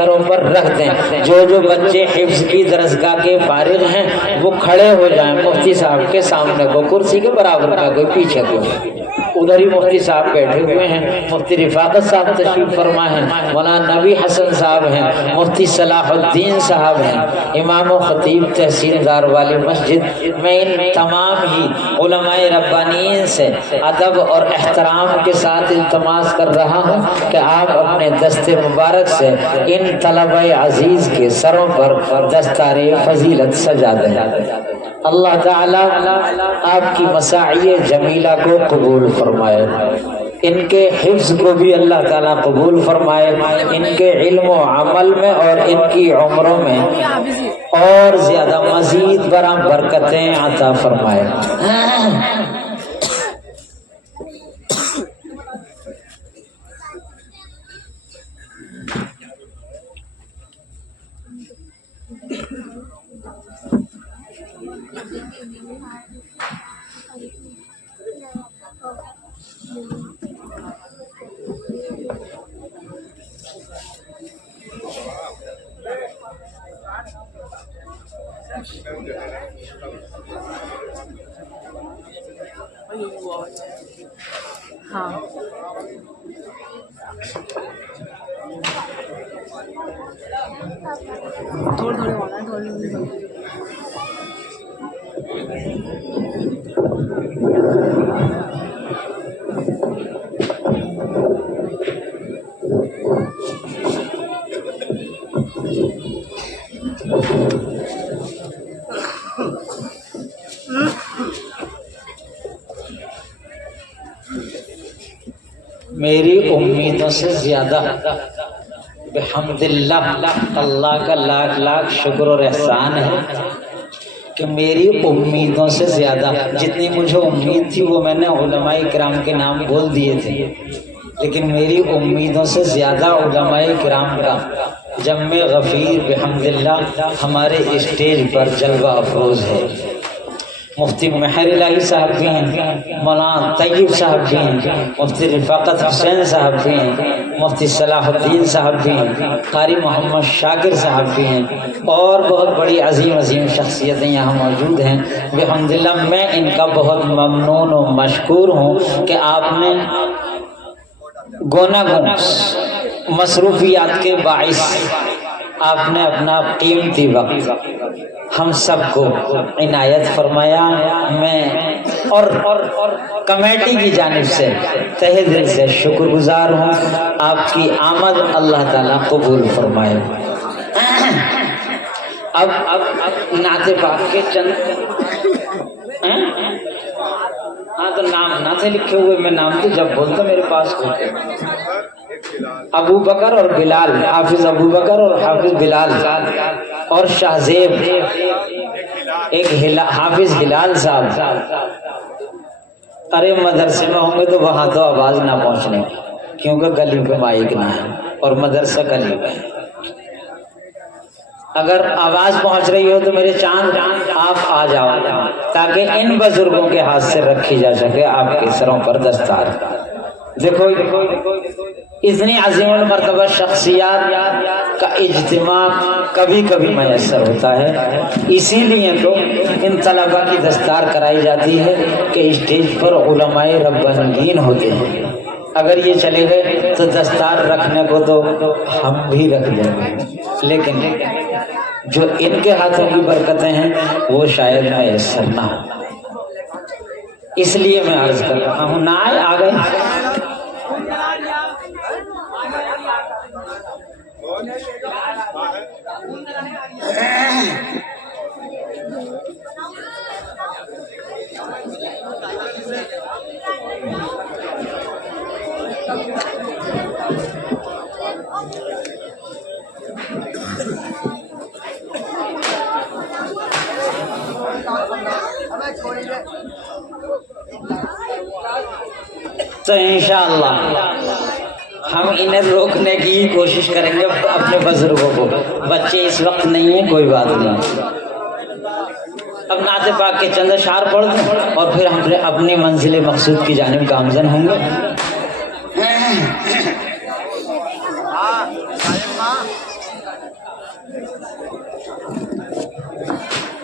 सरों पर रख दें। जो जो बच्चे हिफ्ज़ की दरसगाह के फारिग हैं वो खड़े हो जाएं मुफ्ती साहब के सामने को, कुर्सी के बराबर का कोई पीछे को, उधर ही मुफ्ती साहब बैठे हुए हैं। मुफ्ती रिफाकत साहब तशरीफ फरमा है, मौलाना नबी हसन साहब हैं, मुफ्ती सलाहुद्दीन साहब हैं, इमाम खतीब तहसीलदार वाली मस्जिद। मैं इन तमाम ही उलमाए रब्बानीन से अदब और एहतराम के साथ इल्तमास कर रहा हूँ कि आप अपने दस्ते मुबारक से इन तलबा अजीज के सरों पर दस्तारे फजीलत सजा दें। अल्लाह ताला आपकी मसाई जमीला को कबूल फरमाए, इनके हिफ्ज़ को भी अल्लाह ताला कबूल फरमाए, इनके इल्म व अमल में और इनकी उम्रों में और ज़्यादा मज़ीद बरा बरकतें अता फरमाए। हाँ थोड़ी थोड़ी होना है, थोड़ी मेरी उम्मीदों से ज़्यादा बिहम्दिल्लाह अल्लाह का लाख लाख शुक्र और एहसान है कि मेरी उम्मीदों से ज़्यादा जितनी मुझे उम्मीद थी वो मैंने उलमाए किराम के नाम बोल दिए थे, लेकिन मेरी उम्मीदों से ज़्यादा उलमाए किराम का जम्मे गफ़ीर बिहम्दिल्लाह हमारे स्टेज पर जलवा अफरोज़ है। मुफ्ती मेहर इलाही साहब भी हैं, मौलाना तैयब साहब भी हैं, मुफ्ती रिफाकत हुसैन साहब भी हैं, मुफ्ती सलाहुद्दीन साहब भी हैं, कारी मोहम्मद शाकिर साहब भी हैं और बहुत बड़ी अजीम अजीम शख्सियतें यहाँ मौजूद हैं। अल्हम्दुलिल्लाह मैं इनका बहुत ममनून और मशकूर हूँ कि आपने गोनागुन मसरूफियात के बाइस आपने अपना कीमती वक्त हम सबको इनायत फरमाया। मैं और कमेटी की जानिब से तहे दिल से शुक्रगुजार हूँ। आपकी आमद अल्लाह ताला कबूल फरमाए। अब नाते पाक के चंद हाँ तो नाम ना थे लिखे हुए, मैं नाम तो जब बोलता मेरे पास होते अबू बकर और बिलाल, हाफिज अबू बकर और हाफिज बिलाल और शाहजेब, एक हाफिज हिलाल साहब। अरे मदरसे में होंगे तो वहां तो आवाज ना पहुंचने, क्योंकि गली पे माइक ना है और मदरसा गली पे। अगर आवाज पहुंच रही हो तो मेरे चांद आप आ जाओ ताकि इन बुजुर्गों के हाथ से रखी जा सके आपके सरों पर दस्तार। देखो इतनी अजीम मर्तबा शख्सियात का इज्तिमा कभी कभी मैसर होता है, इसीलिए तो इन तलबा की दस्तार कराई जाती है कि स्टेज पर उलमाए रब्बानीन होते हैं। अगर ये चले गए तो दस्तार रखने को तो हम भी रख देंगे, लेकिन जो इनके हाथों की बरकतें हैं वो शायद मैसर ना हो, इसलिए मैं अर्ज कर रहा हूँ। ना आए आ गए तो इंशाअल्लाह हम इन्हें रोकने की कोशिश करेंगे अपने बुजुर्गों को। बच्चे इस वक्त नहीं है, कोई बात नहीं। अब नाते पाक के चंद अशार पढ़ दूं और फिर हम अपनी मंजिल मकसूद की जानिब गामजन होंगे।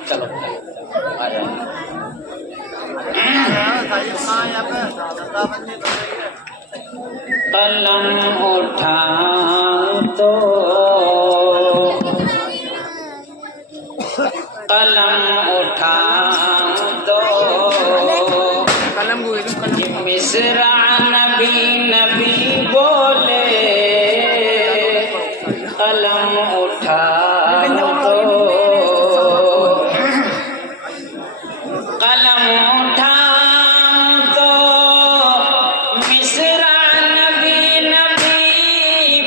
चलो आ जाए। कलम उठा तो कलम उठा तो कलम को कलम मिसरा नबी नबी बोले, कलम उठा तो कलम उठा तो मिसरा नबी नबी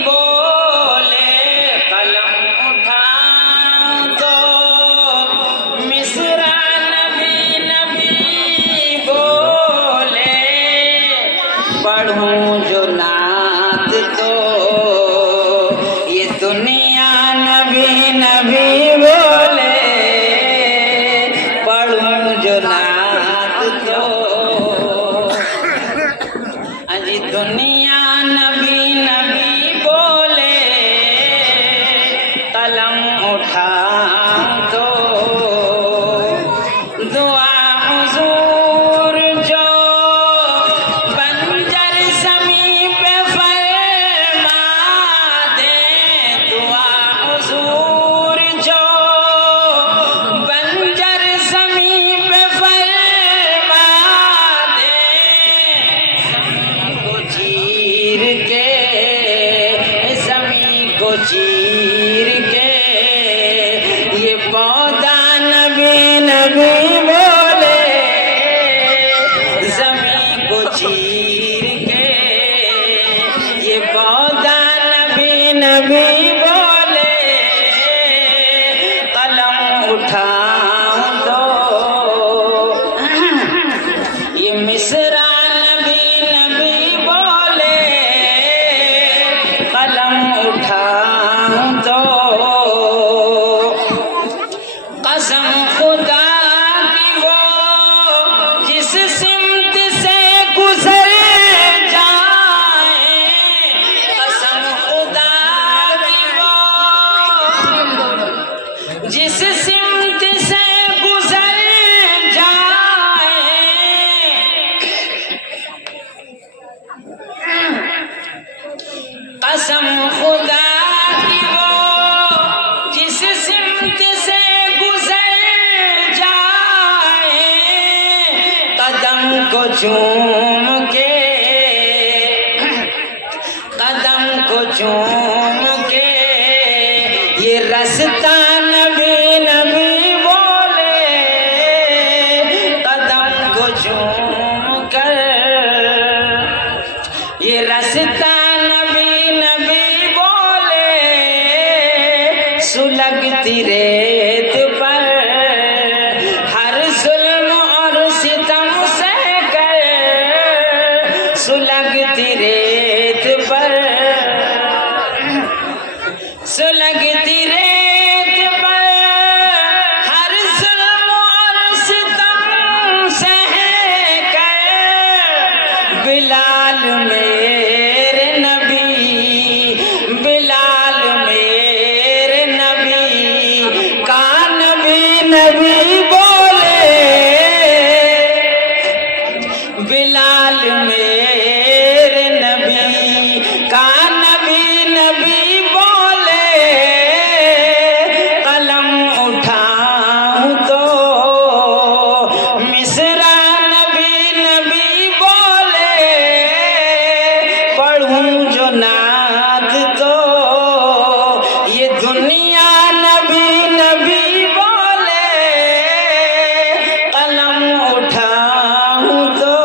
बोले, कलम उठा तो मिसरा नबी नबी बोले, पढ़ूं जो नात तो ये दुनिया नबी नबी बोले, पढ़ूं जो नात तो अजी दुनिया नबी नबी बोले, कलम उठा तो दुआ हुजूर जो बंजर ज़मीं पे फरमा दे, दुआ हुजूर जो बंजर ज़मीं पे फरमा दे, ज़मीं को चीर के, ज़मीं को चीर के ये पौधा नबी नबी बोले, ज़मीं को चीर के ये पौधा नबी नबी बोले, कलम उठा दो ये मिसरा नबी नबी बोले, कलम उठा दो कसम खुदा की वो जिस सिमत से गुजर जाए, कसम खुदा की वो जिस सिमत से गुजर जाए, कसम खुदा की वो जिस सिमत से गुजर जाए, कदम को चूम के, कदम को चूम के ये रास्ता नबी नबी बोले, कदम को चूम कर ये रास्ता नबी नबी बोले, सुलगती रेत पर हर जुल्म और सितम से कर, सुलगती रेत पर, सुलगती रेत पर हर जुल्म और सितम से कर, बिलाल मेरे नबी, बिलाल मेरे नबी का नबी नबी बोले, बिलाल मेरे नबी का नबी नबी बोले, कलम उठाऊं तो मिसरा नबी नबी बोले, पढ़ूं जो नात तो ये दुनिया नबी नबी बोले, कलम उठाऊं तो।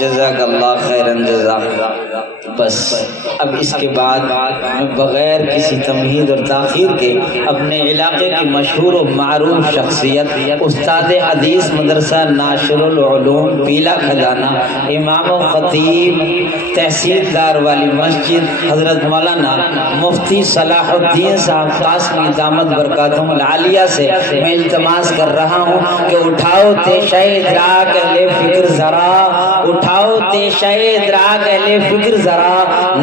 जज़ाकल्लाह खैरन जज़ा। बस अब इसके बाद मैं बग़ैर किसी तमहीद और ताख़ीर के अपने इलाके की मशहूर और मारूफ शख्सियत उस्ताद हदीस मदरसा नाशिरुल उलूम पीला खजाना इमाम व ख़तीब तहसीलदार वाली मस्जिद हजरत मौलाना मुफ्ती सलाहुद्दीन साहब कासमी दामद बरकातुहुल आलिया से मैं इल्तमास कर रहा हूँ कि उठाओ तेशे इदराक अहले फिक्र जरा, उठाओ तेशे इदराक अहले फिक्र जरा,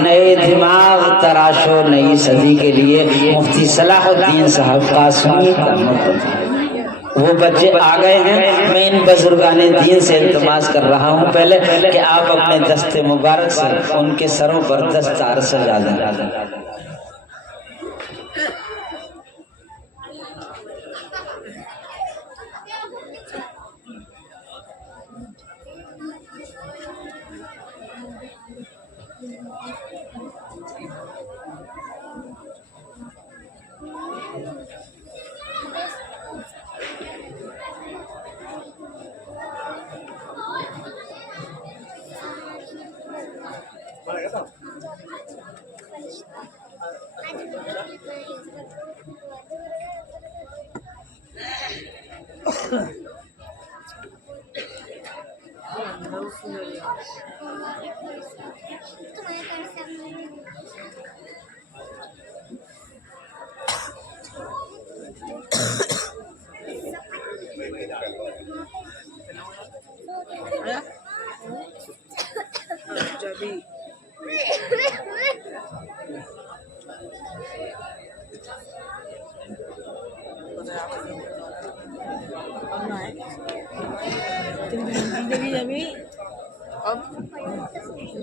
नए दिमाग तराशो नई सदी के लिए। मुफ्ती सलाहुद्दीन साहब कासमी दामद, वो बच्चे आ गए हैं। मैं इन बुजुर्गाने दीन से इल्तमास कर रहा हूँ पहले कि आप अपने दस्ते मुबारक से उनके सरों पर दस्तार सजा दें।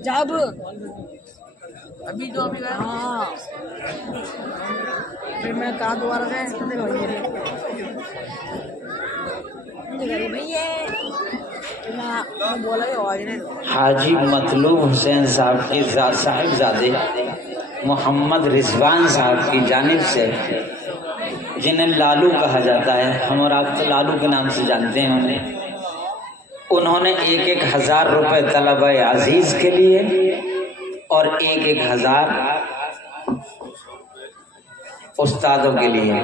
जब अभी तो अभी गया हाँ फिर मैं कहा दोबारा से बोला आवाज नहीं। हाजी मतलूब हुसैन साहब के साहिबजादे मोहम्मद रिजवान साहब की जानिब से, जिन्हें लालू कहा जाता है, हम और आप तो लालू के नाम से जानते हैं उन्होंने 1,000 रुपये तलबा अजीज़ के लिए और 1,000 उस्तादों के लिए